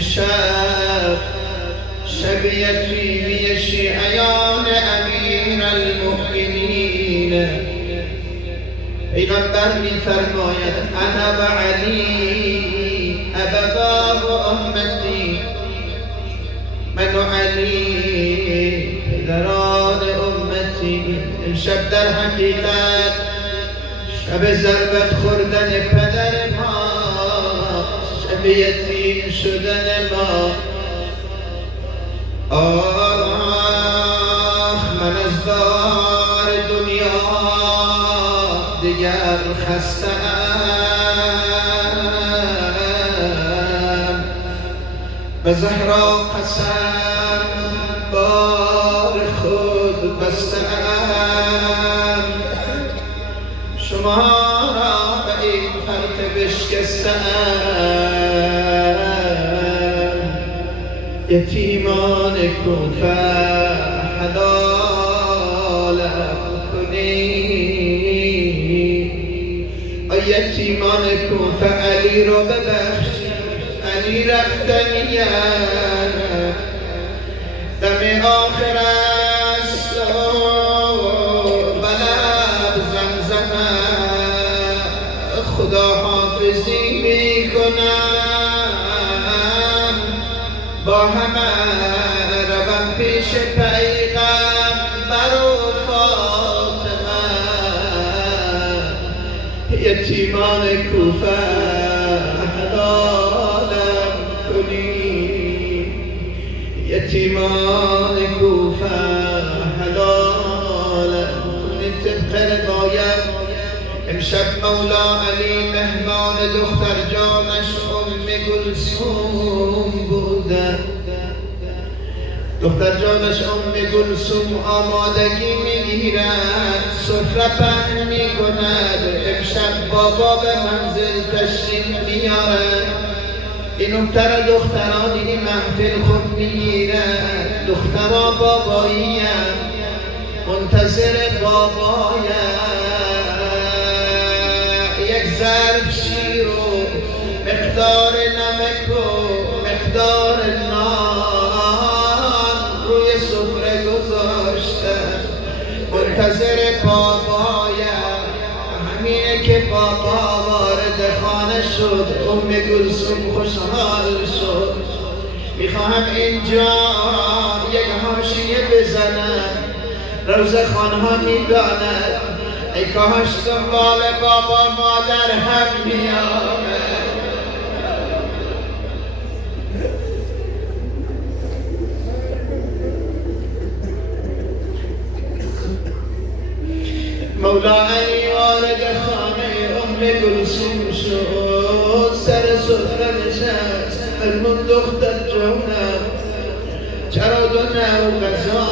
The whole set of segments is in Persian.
امشب شب یتیمی شیعیان امیر المؤمنین پیغمبر می‌فرماید انا و علی ابواب امتی، من و علی پدران امتی. امشب در حقیقت شب ضربت خوردن پدر ما، شب یتیم شدن ما. آه من از دار دنیا دیگر خسته‌ام، به زهرا قسم بار خود بسته‌ام، شما را به این فرق بشکسته‌ام. یتیمان کوفه حلالم کنید، یتیمان کوفه علی رو ببخشید، علی رفتنیه، دم آخر است و لب زمزمه، خدا حافظی میکنم، با همه روم پیش پیغمبر و فاطمه. یتیمان کوفه حلالم کنید، یتیمان کوفه حلالم کنید. طبق روایت امشب مولا علی مهمان دختر جانش ام گلثوم بودن. دختر جانش ام گلثوم آمادگی میگیرد، سفره پهن میکند. امشب بابا به منزل تشریف میارد. این دختر دختران این محفل خود میگیرد. دخترها بابایی منتظر بابایم. یک ظرف شیر و مقدار نمک و مقدار نان روی سفره گذاشتن، منتظر بابایم. همینه که بابا وارد خانه شد، ام گلثوم خوشحال شد. میخواهم اینجا یک حاشیه بزنم، روزخوان‌ها میداند ای کاش دنبال بابا مادر هم میامد. مولا علی وارد خانه ام گلثوم شد، سر سفره نشست. فرمود دختر جانم چرا دو نوع غذا؟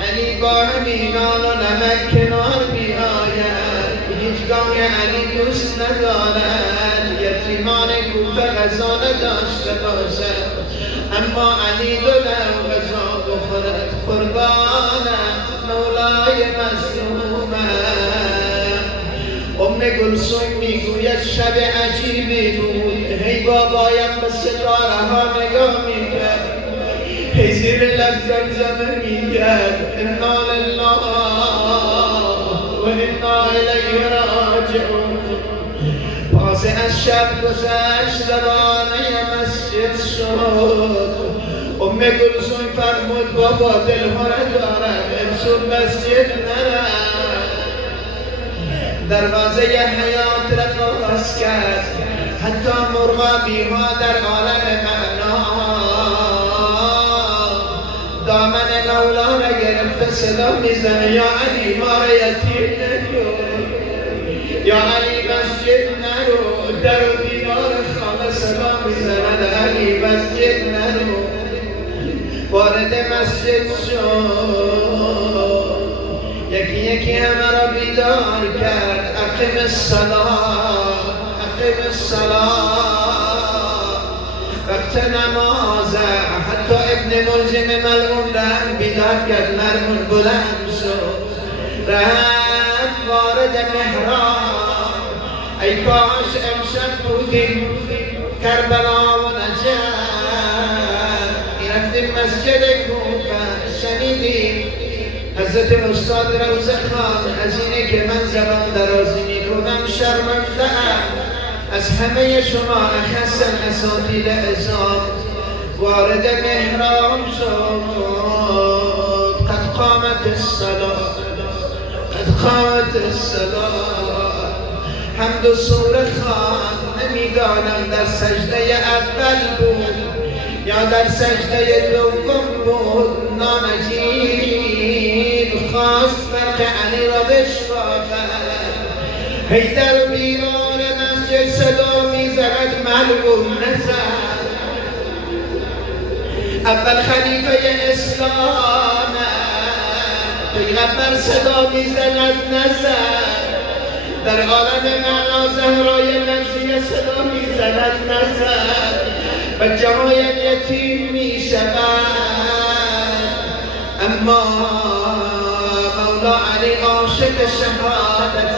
علی با همین نان و نمک کنار میآید، هیچگاه علی دوست ندارد یتیمان کوفه غذا نداشته باشد، اما علی دو نوع غذا بخورد. قربانت مولای مظلومم. ام گلثوم میگوید شب عجیبی بود. هی بابایم به ستاره ها نگاه میکرد، هی زیر لب زمزمه میکرد انا لله و انا الیه راجعون. پاس از شب گذشت، روانه مسجد شد. ام گلثوم فرمود بابا دلهره دارم امشب مسجد نرم. دروازه حیات را باز کرد، حتی مرغابی ها در عالم معنا دامن مولا را گرفته صدا میزنه یا علی ما را یتیم نکن، یا علی مسجد نرو. در و دیوار خانه صدا میزند علی مسجد نرو. وارد مسجد شد، یکی یکی همه را بیدار کرد. اقم الصلاة، اقم الصلاة، وقت نمازه. حتی ابن ملجم ملعون رحم بیدار کرد، مرمون بلند شد، رفت وارد محراب. ای کاش امشب بودیم کربلا و نجف میرفتیم مسجد کوفه شنیدیم حضرت استاد روزه خان از اینه که من زبان درازی میکنم شرمنده‌ام از همه شما اخصاً اساتید عظام وارد محراب شد قد قامت الصلاة قد قامت الصلاة حمد و سوره خان نمیدانم در سجده اول بود یا در سجده دوم بود ناجیب خواست فرق علی را بشکافد حیدر بیرون مسجد صدا میزند ملعون نزد اول خلیفه اسلام پیغمبر صدا میزند نزد در عالم معنا زهرای نزیه صدا میزند نزد بچه هایم یتیم میشود اما مولا علی عاشق شهادت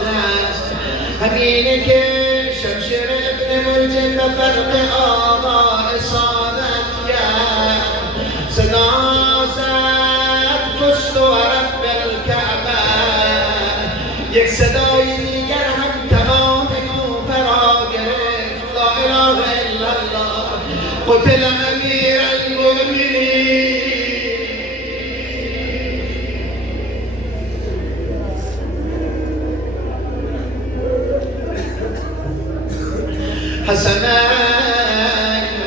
است همینه که شمشیر ابن ملجم به فرق آقا اصابت کرد صدا زد فست و رب الکعبه یک صدای دیگر هم تمام کوفه را گرفت لا اله الا الله قتل امیر المؤمنین حسنین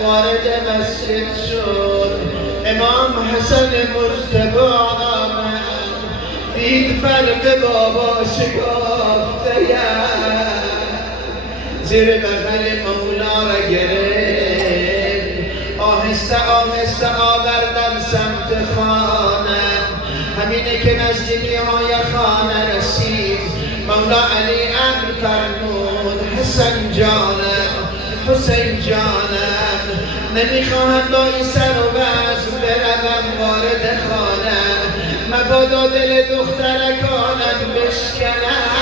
وارد مسجد شد امام حسن مجتبی آمد دید فرق بابا شکافته زیر بغل مولا را گرفت آهسته آهسته آوردن سمت خانه همینه که نزدیکی های خانه رسید مولا علی امر فرمود حسن جانم حسین جانم نمیخواهم با این سر و وزن بروم وارد خانم مبادا دل دخترکانم بشکند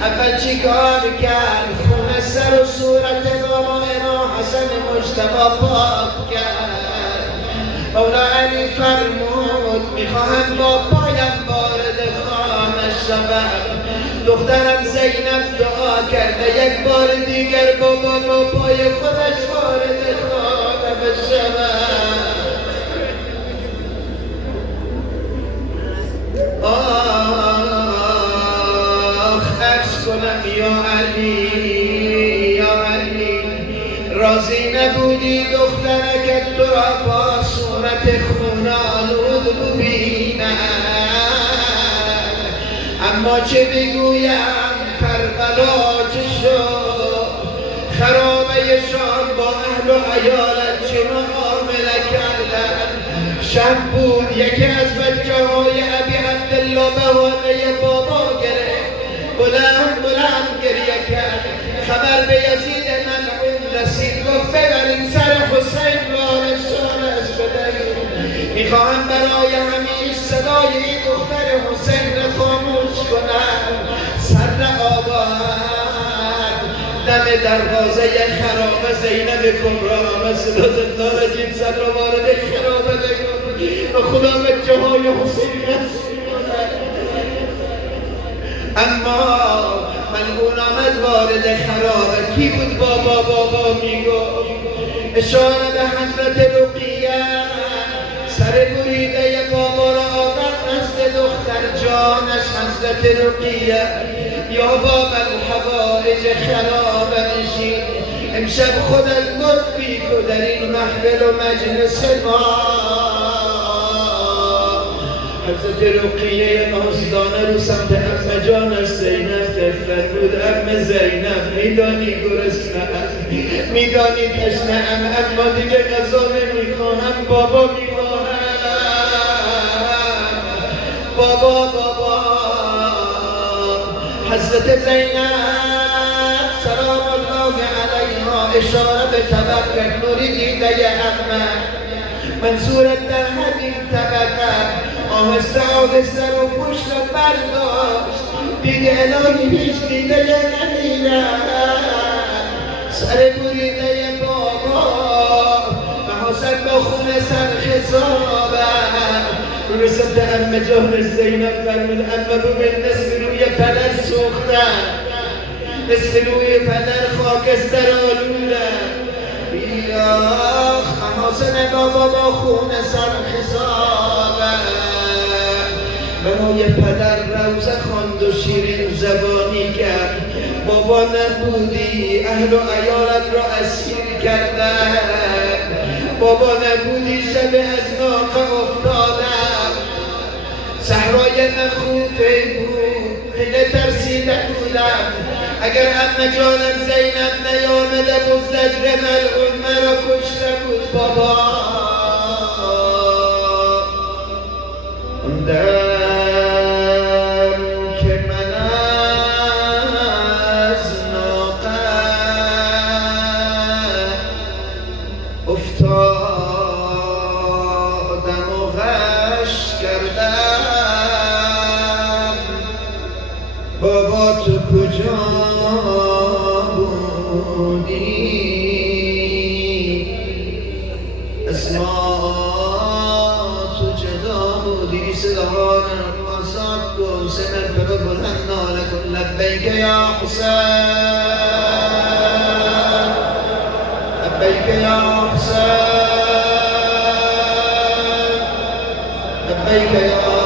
اول چی کار کرد خون سر و صورت بابا امام حسن مجتبی پاک کرد مولا علی فرمود میخواهم با پایم وارد خانه شوم دخترم زینب دعا کرده یک بار دیگر بابا با پای خودش وارد خانه بشود آخ عرض کنم یا علی یا علی راضی نبودی دخترکت تو را با صورت خونالود ببینم اما چه بگویم کربلا چه شد خرابه شام با اهل و عیالت چه معامله کردن شب بود یکی از بچه های ابی عبدالله بهانه بابا گرفت بلند گریه کرد خبر به یزید ملعون رسید گفت ببرین سر حسین را نشانش بدهید میخواهم برای همیشه صدای این دختر حسین را خاموش کنم سر آورد دم دروازه خرابه زینب کبرا آمد صدا زندان عجیب سر را وارد خرابه نگاه و خدا بچه های حسین رسید اما ملعون آمد وارد خرابه کی بود بابا میگفت اشاره به حضرت رقیه سر بریده بابا را آورد نزد دختر جانش حضرت رقیه یا بابا الحوائج خرابه نشین امشب خودت لطفی کو در این محفل و مجلس ما حضرت رقیه نازدانه رو سمت عمه جانش زینب تفت بود عمه زینب میدانی گرسنه میدانی تشنه اما دیگه غذا نمیخواهم بابا میخواهم بابا حضرت زینب سلام الله علیها اشاره به طبق کرد نوری دیده عمه منصورت در همین طبقه آهسته رو پشت رو برداشت دیگه الهی هیچ دیده نمیرد سر بریده بابا محاسب با خونه سر خسابه رسد امه جان زینب فرمود امه ببین نصف روی پدر سوخته نصف روی پدر خاکستر آلوده بیاخ محاسن بابا با خونه سر خسابه برای پدر روزه خواند و شیرین زبانی کرد بابا نبودی اهل و عیالت را اسیر کرده بابا نبودی شب از ناقه افتادم صحرای مخوفه بود خیلی ترسیده بودم اگر امه جانم زینب نیامده بود زجر ملعون مرا کشته بود بابا که من از ناقه افتادم و غش کردم بابا تو کجا بودی اسما تو جدا بودی صداها من آزاد کن سمر برو بلند ناله کن لبیک یا حسین لبیک یا حسین لبیک یا